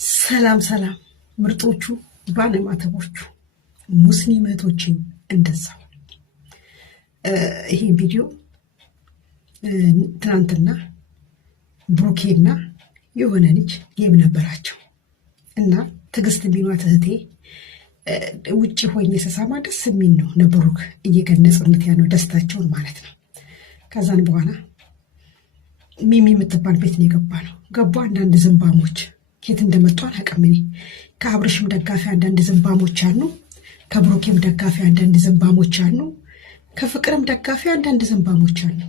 ሰላም ሰላም ምርጦቹ ባለማተቦቹ ሙስሊም እህቶችም እንደዛው። ይሄ ቪዲዮ ትናንትና ብሩኬና የሆነ ልጅ ጌም ነበራቸው እና ትዕግስት ቢኗት እህቴ ውጭ ሆኜ ስሰማ ደስ የሚል ነው ነብሩክ እየገነጹለት ያለው ደስታቸውን ማለት ነው። ከዛን በኋላ ሚሚ የምትባል ቤት ነው የገባ ነው ገቡ አንዳንድ ዝንባሞች ኬት እንደመጡ አላውቅም። እኔ ከአብርሽም ደጋፊ አንዳንድ ዝንባሞች አሉ፣ ከብሩኬም ደጋፊ አንዳንድ ዝንባሞች አሉ፣ ከፍቅርም ደጋፊ አንዳንድ ዝንባሞች አሉ።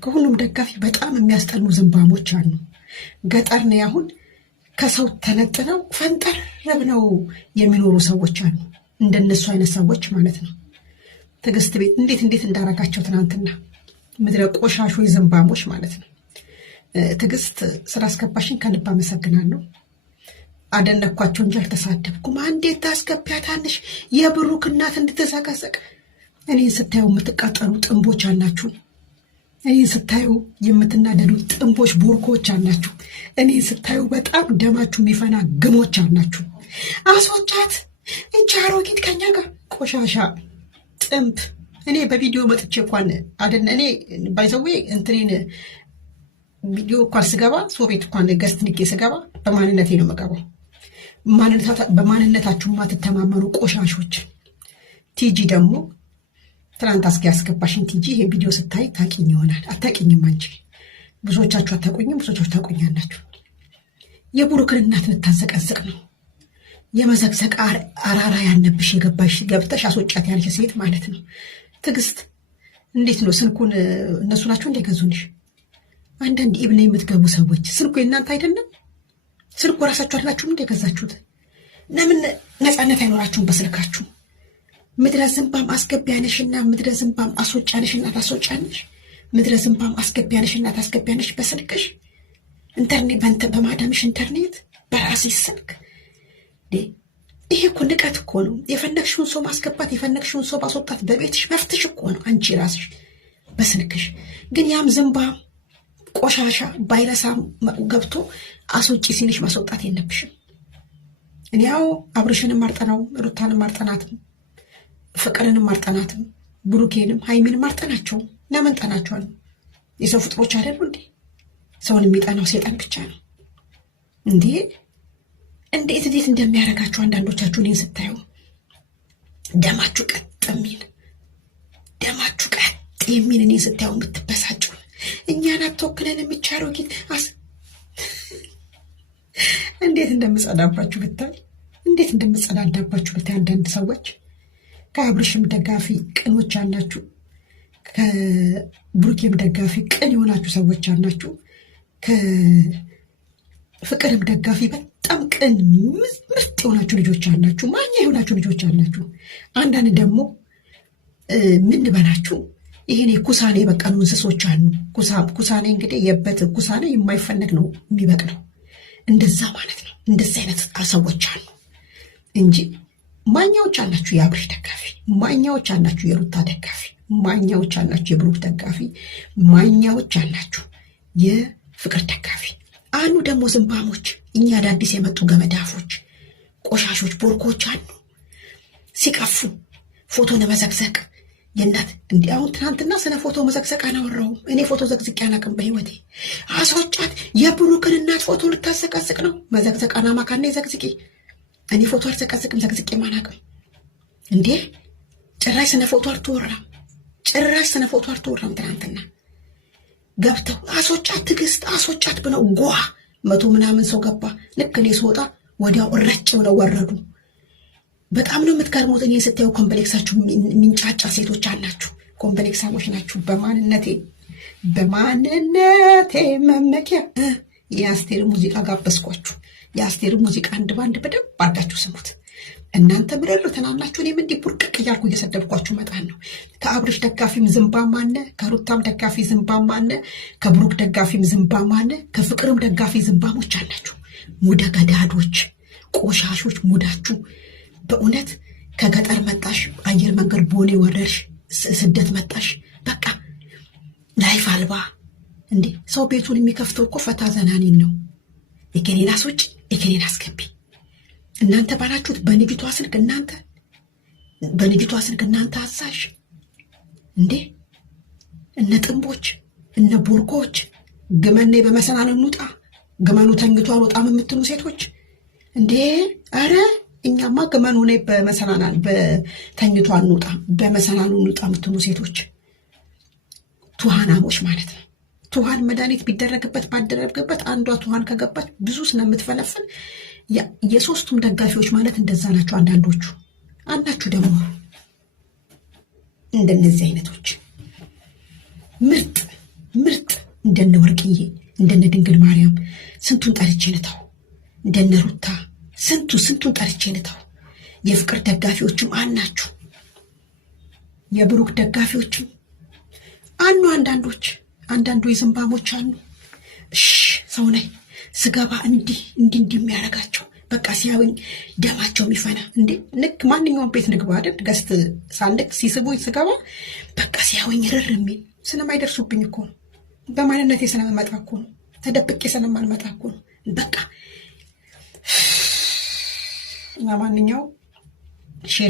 ከሁሉም ደጋፊ በጣም የሚያስጠሉ ዝንባሞች አሉ። ገጠር ነው አሁን ከሰው ተነጥለው ፈንጠር ብለው የሚኖሩ ሰዎች አሉ። እንደነሱ አይነት ሰዎች ማለት ነው። ትዕግስት ቤት እንዴት እንዳረጋቸው ትናንትና ምድረ ቆሻሾች ዝንባሞች ማለት ነው። ትዕግስት ስላስገባሽን ከልብ አመሰግናለሁ። አደነኳቸው እንጂ አልተሳደብኩም። እንዴት ታስገቢያታለሽ? የብሩክ እናት እንድትዘቀዘቅ። እኔን ስታዩ የምትቃጠሉ ጥንቦች አላችሁ። እኔን ስታዩ የምትናደዱ ጥንቦች ቦርኮዎች አላችሁ። እኔን ስታዩ በጣም ደማችሁ የሚፈና ግሞች አላችሁ። አስወጫት እቺ አሮጊት ከኛ ጋር ቆሻሻ ጥንብ። እኔ በቪዲዮ መጥቼ እንኳን አደነ እኔ ባይዘዌ እንትኔን ቪዲዮ እንኳን ስገባ ሰው ቤት እንኳን ገስት ንቄ ስገባ በማንነቴ ነው የምገባው። በማንነታችሁ ማትተማመኑ ቆሻሾች። ቲጂ ደግሞ ትናንት ያስገባሽን ቲጂ ይሄ ቪዲዮ ስታይ ታቂኝ ይሆናል። አታቂኝም አንቺ። ብዙዎቻችሁ አታቆኝም፣ ብዙዎቻችሁ ታቆኛላችሁ። የብሩክን እናት ልታዘቀዝቅ ነው። የመዘቅዘቅ አራራ ያነብሽ የገባሽ ገብተሽ አስወጫት ያልሽ ሴት ማለት ነው። ትዕግስት እንዴት ነው ስልኩን እነሱ ናቸው እንደገዙልሽ? አንዳንድ ኢብነ የምትገቡ ሰዎች ስልኩ የእናንተ አይደለም? ስልኩ ራሳችሁ አይደላችሁም እንደገዛችሁት? ለምን ነፃነት አይኖራችሁም በስልካችሁ? ምድረ ዝንባም አስገቢያነሽና ምድረ ዝንባም አስወጫነሽና ታስወጫነሽ። ምድረ ዝንባም አስገቢያነሽና ታስገቢያነሽ በስልክሽ ኢንተርኔት በማዳምሽ ኢንተርኔት በራስሽ ስልክ። ይሄ እኮ ንቀት እኮ ነው። የፈለግሽውን ሰው ማስገባት የፈለግሽውን ሰው ማስወጣት በቤትሽ መፍትሽ እኮ ነው። አንቺ ራስሽ በስልክሽ ግን ያም ዝንባም ቆሻሻ ባይረሳም ገብቶ አስወጪ ሲልሽ ማስወጣት የለብሽም። እኔ ያው አብርሽንም ማርጠናው ሩታንም ማርጠናትም ፍቅርንም ማርጠናትም ብሩኬንም ሃይሚንም ማርጠናቸው። ለምን ጠናቸዋል? የሰው ፍጥሮች አይደሉ እንዴ? ሰውን የሚጠናው ሴጣን ብቻ ነው እንዴ? እንዴት እንደሚያደርጋችሁ አንዳንዶቻችሁ እኔን ስታዩ ደማችሁ ቀጥ የሚል እኔን ስታዩ የምትበሳጩ እኛን አትወክለን የሚቻለው ጌት እንዴት እንደምጸዳባችሁ ብታይ፣ እንዴት እንደምጸዳዳባችሁ ብታይ። አንዳንድ ሰዎች ከአብርሽም ደጋፊ ቅኖች አላችሁ፣ ከብሩኬም ደጋፊ ቅን የሆናችሁ ሰዎች አላችሁ፣ ከፍቅርም ደጋፊ በጣም ቅን ምርጥ የሆናችሁ ልጆች አላችሁ፣ ማኛ የሆናችሁ ልጆች አላችሁ። አንዳንድ ደግሞ ምን በላችሁ ይሄኔ ኩሳኔ የበቀሉ እንስሶች አሉ። ኩሳኔ እንግዲህ የበት ኩሳኔ የማይፈነግ ነው የሚበቅለው፣ እንደዛ ማለት ነው። እንደዚህ አይነት ሰዎች አሉ እንጂ ማኛዎች አላችሁ የአብርሽ ደጋፊ፣ ማኛዎች አላችሁ የሩታ ደጋፊ፣ ማኛዎች አላችሁ የብሩክ ደጋፊ፣ ማኛዎች አላችሁ የፍቅር ደጋፊ። አሉ ደግሞ ዝንባሞች፣ እኛ አዳዲስ የመጡ ገመዳፎች፣ ቆሻሾች፣ ቦርኮች አሉ ሲቀፉ ፎቶ ለመዘግዘቅ የእናት እንዲህ። አሁን ትናንትና ስለ ፎቶ መዘግዘቅ አላወራሁም እኔ። ፎቶ ዘግዝቄ አላቅም በህይወቴ። አስወጫት የብሩክን እናት ፎቶ ልታዘቀዝቅ ነው። መዘግዘቅ አናማካና ዘግዝቄ እኔ ፎቶ አልዘቀዝቅም፣ ዘግዝቄ አላቅም እንዴ። ጭራሽ ስነ ፎቶ አልተወራም። ትናንትና ገብተው አስወጫት ትዕግስት አስወጫት ብለው ጓ 100 ምናምን ሰው ገባ። ልክ እኔ ስወጣ ወዲያው እረጭ ብለው ወረዱ። በጣም ነው የምትገርሙት። እኔ ስታዩ ኮምፕሌክሳችሁ ሚንጫጫ ሴቶች አላችሁ። ኮምፕሌክሳሞች ናችሁ። በማንነቴ መመኪያ የአስቴር ሙዚቃ ጋበዝኳችሁ። የአስቴር ሙዚቃ አንድ ባንድ በደንብ አድርጋችሁ ስሙት። እናንተ ምርር ትናናችሁ። እኔም እንዲህ ቡርቅቅ እያልኩ እየሰደብኳችሁ መጣን ነው። ከአብርሽ ደጋፊም ዝንባም አለ፣ ከሩታም ደጋፊ ዝንባም አለ፣ ከብሩክ ደጋፊም ዝንባም አለ፣ ከፍቅርም ደጋፊ ዝንባሞች አላችሁ። ሙደ ገዳዶች፣ ቆሻሾች ሙዳችሁ በእውነት ከገጠር መጣሽ፣ አየር መንገድ ቦሌ ወረድሽ፣ ስደት መጣሽ። በቃ ላይፍ አልባ እንዴ! ሰው ቤቱን የሚከፍተው እኮ ፈታ ዘናኒን ነው። እገሌን አስወጪ እከሌን አስገቢ እናንተ ባላችሁት በልጅቷ ስልክ እናንተ አሳሽ እንዴ እነ ጥንቦች እነ ቦርኮች ግመኔ በመሰናን እንውጣ ግመኑ ተኝቶ አልወጣም የምትሉ ሴቶች እንዴ አረ እኛማ ግመኑ ነው በመሰናናል በተኝቶ አንውጣ በመሰናኑ እንውጣ የምትሉ ሴቶች ቱሃናሞች ማለት ነው። ቱሃን መድኃኒት ቢደረግበት ባደረግበት አንዷ ቱሃን ከገባች ብዙ ስለምትፈለፍል የሶስቱም ደጋፊዎች ማለት እንደዛ ናቸው። አንዳንዶቹ አናችሁ ደግሞ እንደነዚህ አይነቶች ምርጥ እንደነ ወርቅዬ እንደነ ድንግል ማርያም ስንቱን ጠርቼ ልተው እንደነ ሩታ ስንቱን ጠርቼ ልተው። የፍቅር ደጋፊዎችም አናችሁ የብሩክ ደጋፊዎችም አኑ አንዳንዱ የዝንባሞች አኑ ሰው ነኝ ስገባ እንዲህ የሚያረጋቸው በቃ ሲያዩኝ ደማቸው የሚፈና እንዴ ንክ ማንኛውም ቤት ንግባ አይደል ገስት ሳንደክ ሲስቡኝ ስገባ በቃ ሲያዩኝ ርር የሚል ስለማይደርሱብኝ እኮ ነው። በማንነቴ ስለማመጣ እኮ ነው። ተደብቄ ስለማልመጣ እኮ ነው። በቃ ማንኛውም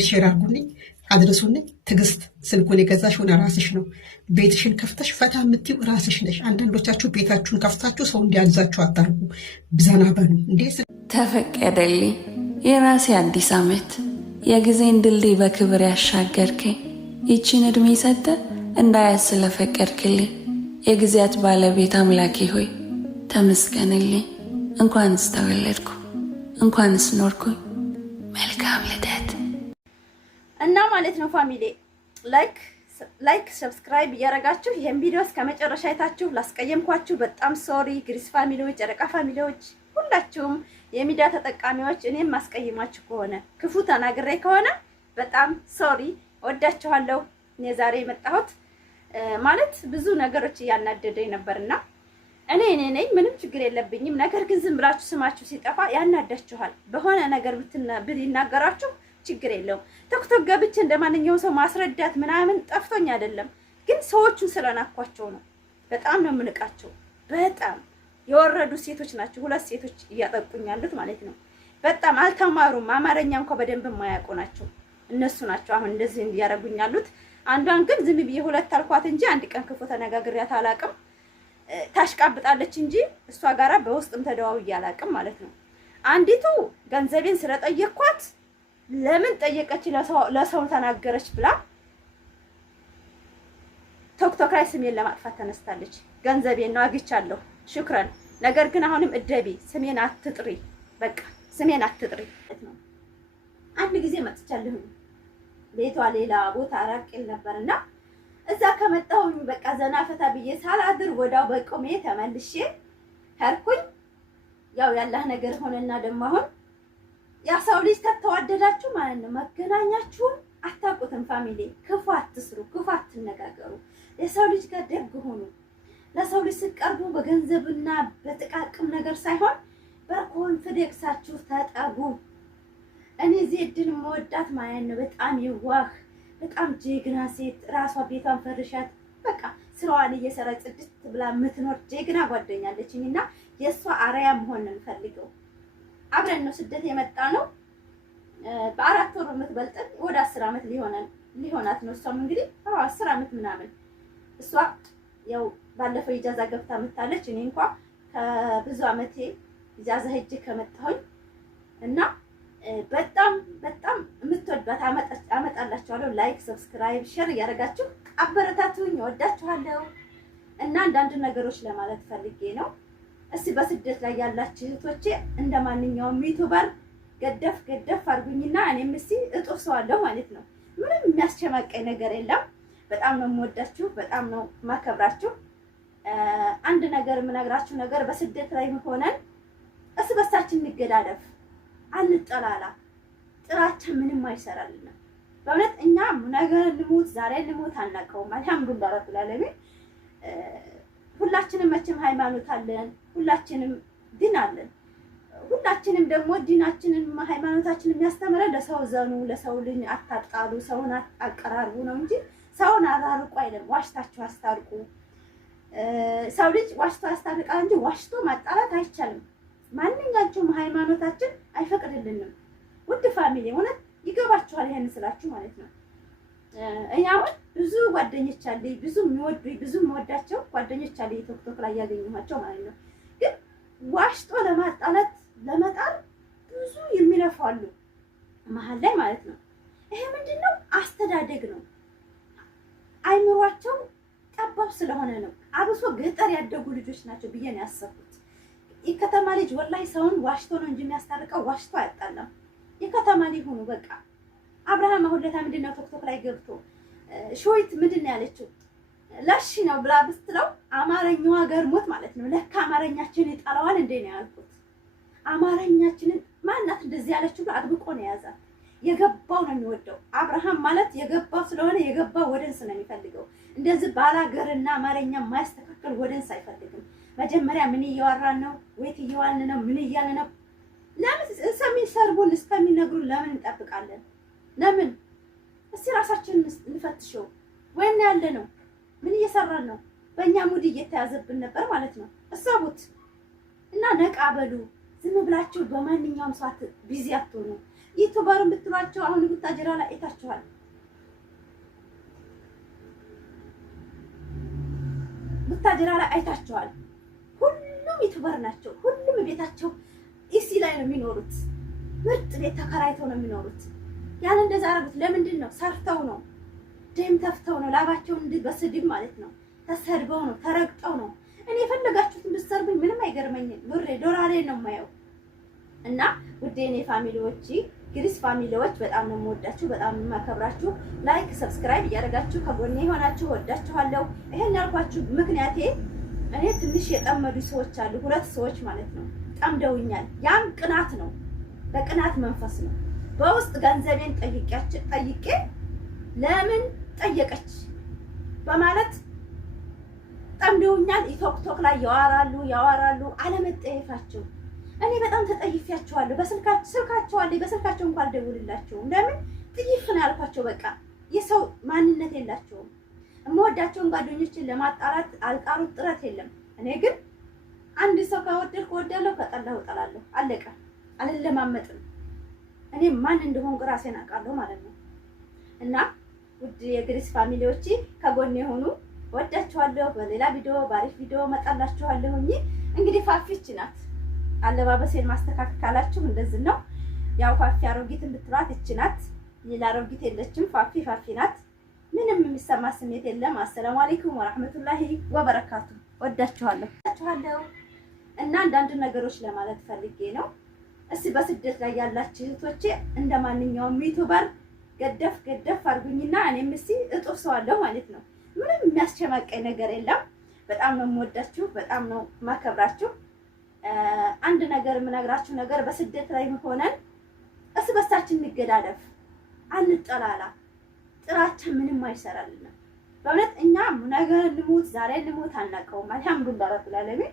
ሼር አድርጉልኝ አድርሱልኝ። ትዕግስት ስልኩን የገዛሽ ሆነ ራስሽ ነው። ቤትሽን ከፍተሽ ፈታ የምትይው ራስሽ ነሽ። አንዳንዶቻችሁ ቤታችሁን ከፍታችሁ ሰው እንዲያግዛችሁ አታርጉ። ዘና በሉ እንዴ። ተፈቀደልኝ የራሴ አዲስ ዓመት የጊዜን ድልድይ በክብር ያሻገርከኝ ይቺን ዕድሜ ሰጠ እንዳያዝ ስለፈቀድክልኝ የጊዜያት ባለቤት አምላኬ ሆይ ተመስገንልኝ። እንኳንስ ተወለድኩ እንኳንስ ኖርኩኝ። መልካም ልደት እና ማለት ነው ፋሚሊ ላይክ ሰብስክራይብ እያረጋችሁ ይሄን ቪዲዮ እስከ መጨረሻ አይታችሁ ላስቀየምኳችሁ በጣም ሶሪ። ግሪስ ፋሚሊዎች፣ ጨረቃ ፋሚሊዎች፣ ሁላችሁም የሚዲያ ተጠቃሚዎች እኔም ማስቀየማችሁ ከሆነ ክፉ ተናግሬ ከሆነ በጣም ሶሪ። ወዳችኋለሁ። እኔ ዛሬ የመጣሁት ማለት ብዙ ነገሮች እያናደደኝ ነበርና እኔ ነኝ ምንም ችግር የለብኝም። ነገር ግን ዝም ብላችሁ ስማችሁ ሲጠፋ ያናዳችኋል። በሆነ ነገር ብትናገራችሁ ችግር የለውም። ቲክቶክ ገብቼ እንደማንኛውም ሰው ማስረዳት ምናምን ጠፍቶኝ አይደለም፣ ግን ሰዎቹን ስለናኳቸው ነው። በጣም ነው የምንቃቸው። በጣም የወረዱ ሴቶች ናቸው። ሁለት ሴቶች እያጠቁኝ ያሉት ማለት ነው። በጣም አልተማሩም። አማርኛ እንኳን በደንብ የማያውቁ ናቸው። እነሱ ናቸው አሁን እንደዚህ እንዲያረጉኝ ያሉት። አንዷን ግን ዝም ብዬ ሁለት አልኳት እንጂ አንድ ቀን ክፉ ተነጋግሬያት አላውቅም። ታሽቃብጣለች እንጂ እሷ ጋራ በውስጥም ተደዋውዬ አላውቅም ማለት ነው። አንዲቱ ገንዘቤን ስለጠየቅኳት ለምን ጠየቀች ለሰው ተናገረች ብላ ቶክቶክ ላይ ስሜን ለማጥፋት ተነስታለች። ገንዘቤን ነው አግቻለሁ፣ ሽክረን። ነገር ግን አሁንም እደቢ፣ ስሜን አትጥሪ፣ በቃ ስሜን አትጥሪ ነው። አንድ ጊዜ መጥቻለሁ። ቤቷ ሌላ ቦታ አራቅል ነበርና እዛ ከመጣሁኝ በቃ ዘና ፈታ ብዬ ሳላድር ወዳው በቆሜ ተመልሼ ሄድኩኝ። ያው ያላህ ነገር ሆነና ደግሞ አሁን ያ ሰው ልጅ ተተዋደዳችሁ ማለት ነው መገናኛችሁን አታውቁትም። ፋሚሊ ክፉ አትስሩ፣ ክፉ አትነጋገሩ። የሰው ልጅ ጋር ደግ ሆኑ። ለሰው ልጅ ስትቀርቡ በገንዘብና በጥቃቅም ነገር ሳይሆን በኮንፊደንሳችሁ ተጠጉ። እኔ ዜድን መወዳት ማለት ነው በጣም ይዋህ በጣም ጀግና ሴት፣ ራሷ ቤቷን ፈርሻት በቃ ስራዋን እየሰራች ጽድት ብላ የምትኖር ጀግና ጓደኛለችኝና የሷ አርአያ መሆን ነው የምፈልገው። አብረን ነው ስደት የመጣ ነው። በ4 ወር የምትበልጥን ወደ 10 ዓመት ሊሆናት ነው። እሷም እንግዲህ 10 ዓመት ምናምን። እሷ ያው ባለፈው ኢጃዛ ገብታ መጣለች። እኔ እንኳን ከብዙ ዓመቴ ኢጃዛ ሄጄ ከመጣሁኝ እና በጣም የምትወዷት አመጣላችኋለሁ። ላይክ ሰብስክራይብ ሼር እያደረጋችሁ አበረታቱኝ። ወዳችኋለሁ። እና አንዳንድ ነገሮች ለማለት ፈልጌ ነው። እስቲ በስደት ላይ ያላችሁ እህቶቼ እንደማንኛውም ዩቲዩበር ገደፍ አድርጉኝና እኔም እስቲ እጦሰዋለሁ ማለት ነው። ምንም የሚያስቸማቀኝ ነገር የለም። በጣም ነው የምወዳችሁ፣ በጣም ነው ማከብራችሁ። አንድ ነገር የምነግራችሁ ነገር በስደት ላይ ሆነን እስ በሳችን እንገዳደፍ፣ አንጠላላ። ጥላቻ ምንም አይሰራልንም። በእውነት እኛ ነገ ልሞት ዛሬ ልሞት አናውቀውም። አልሐምዱሊላህ ረብል ዓለሚን። ሁላችንም መቼም ሃይማኖት አለን፣ ሁላችንም ዲን አለን። ሁላችንም ደግሞ ዲናችንን ሃይማኖታችንን የሚያስተምረን ለሰው ዘኑ፣ ለሰው ልጅ አታጣሉ፣ ሰውን አቀራርቡ ነው እንጂ ሰውን አራርቁ አይደለም። ዋሽታችሁ አስታርቁ። ሰው ልጅ ዋሽቶ ያስታርቃል እንጂ ዋሽቶ ማጣላት አይቻልም። ማንኛቸውም ሃይማኖታችን አይፈቅድልንም። ውድ ፋሚሊ እውነት ይገባችኋል ይሄን ስላችሁ ማለት ነው። እኛ አሁን ብዙ ጓደኞች አለኝ፣ ብዙ የሚወዱኝ ብዙ የምወዳቸው ጓደኞች አለኝ ቲክቶክ ላይ ያገኘኋቸው ማለት ነው። ግን ዋሽቶ ለማጣላት ለመጣል ብዙ የሚለፋሉ መሀል ላይ ማለት ነው። ይሄ ምንድነው? አስተዳደግ ነው። አይምሯቸው ጠባብ ስለሆነ ነው። አብሶ ገጠር ያደጉ ልጆች ናቸው ብዬ ነው ያሰብኩት። የከተማ ልጅ ወላሂ ሰውን ዋሽቶ ነው እንጂ የሚያስታርቀው ዋሽቶ አያጣላም። የከተማ ልጅ ሆኑ በቃ። አብርሃም አሁን ለታ ምንድነው ቲክቶክ ላይ ገብቶ ሾይት ምንድነው ያለችው? ለሺ ነው ብላ ብስትለው አማርኛዋ ገርሞት ማለት ነው። ለካ አማርኛችን ይጣላዋል እንዴ ነው ያልኩት። አማርኛችንን ማናት እንደዚህ ያለችው ብሎ አጥብቆ ነው የያዛት። የገባው ነው የሚወደው። አብርሃም ማለት የገባው ስለሆነ የገባው ወደንስ ነው የሚፈልገው። እንደዚህ ባላገርና አማርኛ ማያስተካከል ወደንስ አይፈልግም። መጀመሪያ ምን እያወራን ነው? ወይት እየዋልን ነው? ምን እያልን ነው? ለምን እስከሚሰርቡን እስከሚነግሩን ለምን እንጠብቃለን? ለምን እስቲ ራሳችንን እንፈትሸው። ወይና ያለ ነው ምን እየሰራን ነው? በእኛ ሙድ እየተያዘብን ነበር ማለት ነው። እሰቡት እና ነቃ በሉ። ዝም ብላችሁ በማንኛውም ሰዓት ቢዚ አትሆኑ። ዩቲዩበርን ብትሏቸው አሁን ቡታጅራ ላይ አይታችኋል። ቡታጅራ ላይ አይታችኋል። ሁሉም ዩቲዩበር ናቸው። ሁሉም ቤታቸው ኢሲ ላይ ነው የሚኖሩት። ምርጥ ቤት ተከራይተው ነው የሚኖሩት። ያን እንደዛ አረጉት ለምንድን ነው? ሰርተው ነው፣ ደም ተፍተው ነው፣ ላባቸውን እንዲህ በስድብ ማለት ነው ተሰድበው ነው፣ ተረግጠው ነው። እኔ የፈለጋችሁትን ብትሰርቡኝ ምንም አይገርመኝም። ብሬ ዶላሬ ነው የማየው። እና ውድ የኔ ፋሚሊዎች ግሪስ ፋሚሊዎች በጣም ነው የምወዳችሁ፣ በጣም ነው የማከብራችሁ። ላይክ ሰብስክራይብ እያደረጋችሁ ከጎኔ ሆናችሁ ወዳችኋለሁ። ይሄን ያልኳችሁ ምክንያቴ እኔ ትንሽ የጠመዱ ሰዎች አሉ፣ 2 ሰዎች ማለት ነው ጠምደውኛል። ያም ቅናት ነው፣ በቅናት መንፈስ ነው። በውስጥ ገንዘቤን ጠይቄ ለምን ጠየቀች በማለት ጠምደውኛል። ቲክቶክ ላይ ያወራሉ አለመጠየፋቸው። እኔ በጣም ተጠይፊያቸዋለሁ። ስልካቸው አለ፣ በስልካቸው እንኳን አልደውልላቸውም። ለምን ጥይፍ ነው ያልኳቸው። በቃ የሰው ማንነት የላቸውም። የምወዳቸውን ጓደኞችን ለማጣራት አልጣሩት ጥረት የለም። እኔ ግን አንድ ሰው ከወደድኩ እወዳለሁ፣ ከጠላሁ እጠላለሁ። አለቀ። አልለማመጥም። እኔ ማን እንደሆንኩ ራሴን አውቃለሁ ማለት ነው። እና ውድ የግሪስ ፋሚሊዎች ከጎኔ ሆኑ። ወዳችኋለሁ። በሌላ ቪዲዮ ባሪፍ ቪዲዮ መጣላችኋለሁ። እንግዲህ ፋፊች ናት። አለባበሴን ማስተካከል ካላችሁ እንደዚህ ነው። ያው ፋፊ አሮጊትን ብትሏት እቺ ናት። ሌላ አሮጊት የለችም። ፋፊ ናት። ምንም የሚሰማ ስሜት የለም። አሰላሙ አለይኩም ወራህመቱላሂ ወበረካቱ። ወዳችኋለሁ። እና አንዳንድ ነገሮች ለማለት ፈልጌ ነው። እስቲ በስደት ላይ ያላችሁ እህቶቼ እንደማንኛውም ዩቲዩበር ገደፍ አድርጉኝና እኔም እስቲ እጥፍ ሰዋለሁ ማለት ነው። ምንም የሚያስቸማቀኝ ነገር የለም። በጣም ነው የምወዳችሁ፣ በጣም ነው የማከብራችሁ። አንድ ነገር የምነግራችሁ ነገር በስደት ላይ ሆነን እስ በሳችን እንገዳደፍ፣ አንጠላላ። ጥራቻ ምንም አይሰራልንም። በእውነት እኛ ነገ እንሞት ዛሬ እንሞት አናውቀውም። አልሐምዱሊላህ ረብል ዓለሚን።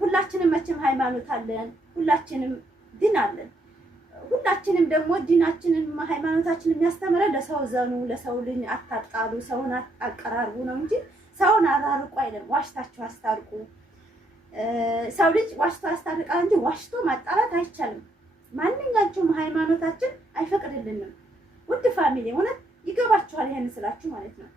ሁላችንም መቼም ሃይማኖት አለን፣ ሁላችንም ዲን አለን። ሁላችንም ደግሞ ዲናችንን ሃይማኖታችንን የሚያስተምረን ለሰው ዘኑ፣ ለሰው ልጅ አታጣሉ፣ ሰውን አቀራርቡ ነው እንጂ ሰውን አራርቁ አይደለም። ዋሽታችሁ አስታርቁ። ሰው ልጅ ዋሽቶ ያስታርቃል እንጂ ዋሽቶ ማጣላት አይቻልም። ማንኛቸውም ሃይማኖታችን አይፈቅድልንም። ውድ ፋሚሊ እውነት ይገባችኋል ይሄን ስላችሁ ማለት ነው።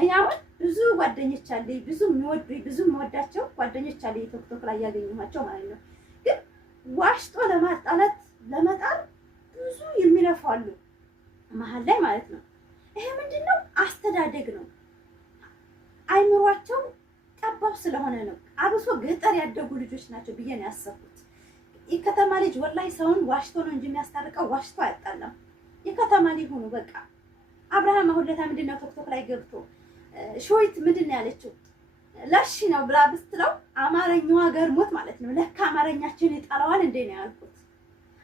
እኛ አሁን ብዙ ጓደኞች አለኝ፣ ብዙ የሚወዱኝ ብዙ የምወዳቸው ጓደኞች አለኝ ቲክቶክ ላይ ያገኘኋቸው ማለት ነው። ግን ዋሽቶ ለማጣላት ለመጣል ብዙ የሚለፋሉ መሀል ላይ ማለት ነው። ይሄ ምንድነው? አስተዳደግ ነው። አይምሯቸው ጠባብ ስለሆነ ነው። አብሶ ገጠር ያደጉ ልጆች ናቸው ብዬ ነው ያሰብኩት። የከተማ ልጅ ወላሂ ሰውን ዋሽቶ ነው እንጂ የሚያስታርቀው ዋሽቶ አያጣላም። የከተማ ልጅ ሆኑ በቃ። አብርሃም አሁን ለታ ምንድነው ቲክቶክ ላይ ገብቶ ሾይት ምንድነው ያለችው? ለሺ ነው ብላ ብስትለው አማርኛዋ ገርሞት ማለት ነው። ለካ አማርኛችን ይጣላዋል እንዴ ነው ያልኩት።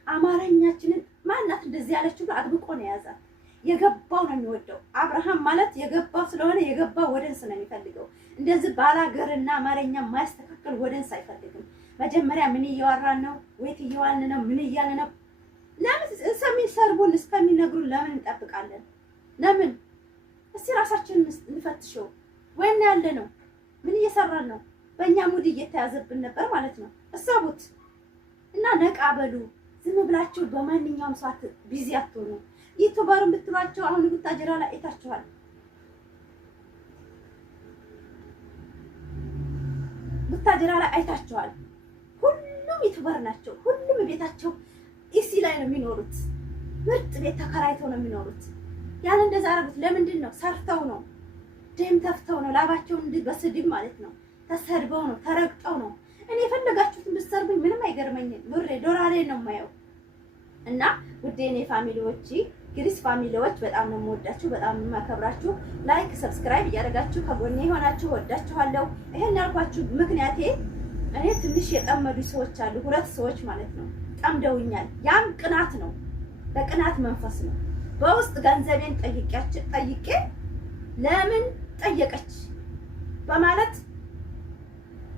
አማርኛችንን ማናት እንደዚህ ያለችው ብሎ አጥብቆ ነው የያዛት። የገባው ነው የሚወደው። አብርሃም ማለት የገባው ስለሆነ የገባው ወደንስ ነው የሚፈልገው። እንደዚህ ባላገርና አማርኛ ማያስተካከል ወደንስ አይፈልግም። መጀመሪያ ምን እያወራን ነው? ወይት እየዋልን ነው? ምን እያልን ነው? ለምን እስከሚሰርቡን እስከሚነግሩን ለምን እንጠብቃለን? ለምን እስቲ ራሳችንን እንፈትሸው። ወይና ያለ ነው ምን እየሰራን ነው? በእኛ ሙድ እየተያዘብን ነበር ማለት ነው። እሰቡት እና ነቃ በሉ። ዝም ብላችሁ በማንኛውም ሰዓት ቢዚ አትሆኑ። ዩቲዩበርን ብትሏቸው አሁን ቡታጅራ ላይ አይታችኋል። ቡታጅራ ላይ አይታችኋል። ሁሉም ዩቲዩበር ናቸው። ሁሉም ቤታቸው ኢሲ ላይ ነው የሚኖሩት። ምርጥ ቤት ተከራይተው ነው የሚኖሩት። ያን እንደዛ አረጉት። ለምንድን ነው? ሰርተው ነው፣ ደም ተፍተው ነው፣ ላባቸውን እንዲህ በስድብ ማለት ነው ተሰድበው ነው፣ ተረግጠው ነው። እኔ የፈለጋችሁትን ብትሰርቡኝ ምንም አይገርመኝም። ብሬ ዶላሬ ነው የማየው። እና ውድ የኔ ፋሚሊዎች፣ ግሪስ ፋሚሊዎች በጣም ነው የምወዳችሁ፣ በጣም ነው የማከብራችሁ። ላይክ ሰብስክራይብ እያደረጋችሁ ከጎኔ ሆናችሁ ወዳችኋለሁ። ይሄን ያልኳችሁ ምክንያቴ እኔ ትንሽ የጠመዱ ሰዎች አሉ፣ 2 ሰዎች ማለት ነው ጠምደውኛል። ያም ቅናት ነው፣ በቅናት መንፈስ ነው። በውስጥ ገንዘቤን ጠይቄ ለምን ጠየቀች በማለት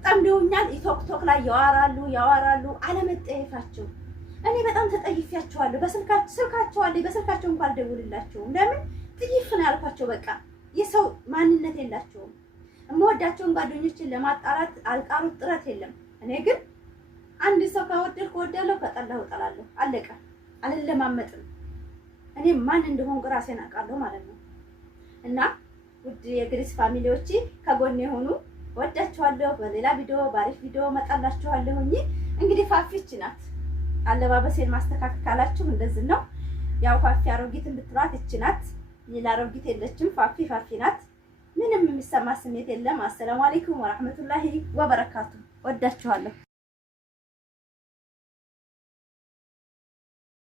ጠምደውኛል። ቲክቶክ ላይ ያወራሉ አለመጠየፋቸው። እኔ በጣም ተጠይፊያቸዋለሁ። ስልካቸው አለ፣ በስልካቸው እንኳን አልደውልላቸውም። ለምን ጥይፍ ነው ያልኳቸው። በቃ የሰው ማንነት የላቸውም። የምወዳቸውን ጓደኞችን ለማጣራት አልቃሩት ጥረት የለም። እኔ ግን አንድ ሰው ከወደድኩ እወዳለሁ፣ ከጠላሁ እጠላለሁ። አለቀ። አልለማመጥም። እኔ ማን እንደሆንኩ ራሴን አውቃለሁ ማለት ነው። እና ውድ የግሪስ ፋሚሊዎች ከጎኔ ሆኑ። ወዳችኋለሁ። በሌላ ቪዲዮ ባሪፍ ቪዲዮ መጣላችኋለሁኝ። እንግዲህ ፋፊች ናት። አለባበሴን ማስተካከል ካላችሁ እንደዚህ ነው። ያው ፋፊ አሮጊት እንድትሏት እቺ ናት። ሌላ አሮጊት የለችም። ፋፊ ናት። ምንም የሚሰማ ስሜት የለም። አሰላሙ አለይኩም ወራህመቱላሂ ወበረካቱ። ወዳችኋለሁ።